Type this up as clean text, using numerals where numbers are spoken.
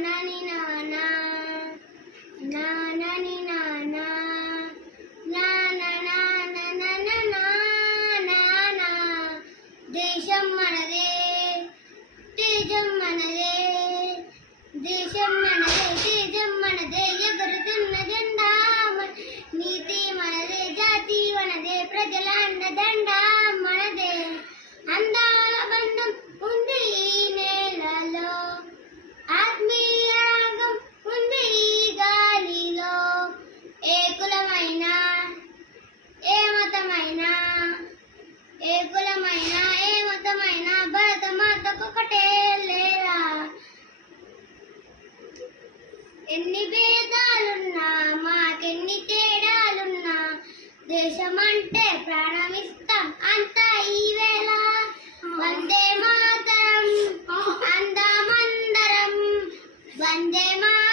నాని నానా నాని నానా నానా దేశం మనదే తేజం మనదే దేశం మనదే తేజం మనదే ఎగురుతున్న జెండా నీతి మనదే జాతి మనదే ప్రజల అండదండ మనదే అందాల బంధం ఉంది ఈ నేలలో ఆత్మీయ రాగం ఉంది ఈ గాలిలో ఏ కులమైనా ఏ మతమైనా ఏ కులమైనా ఏ మతమైనా భరత మాతకు ఒకటే లేరా ఎన్ని భేదాలున్నా మాకెన్ని తేడాలున్నా దేశమంటే ప్రాణమిస్తాం అంతా ఈవేళ వందే మాతరం అందామందరం వందే మాతరం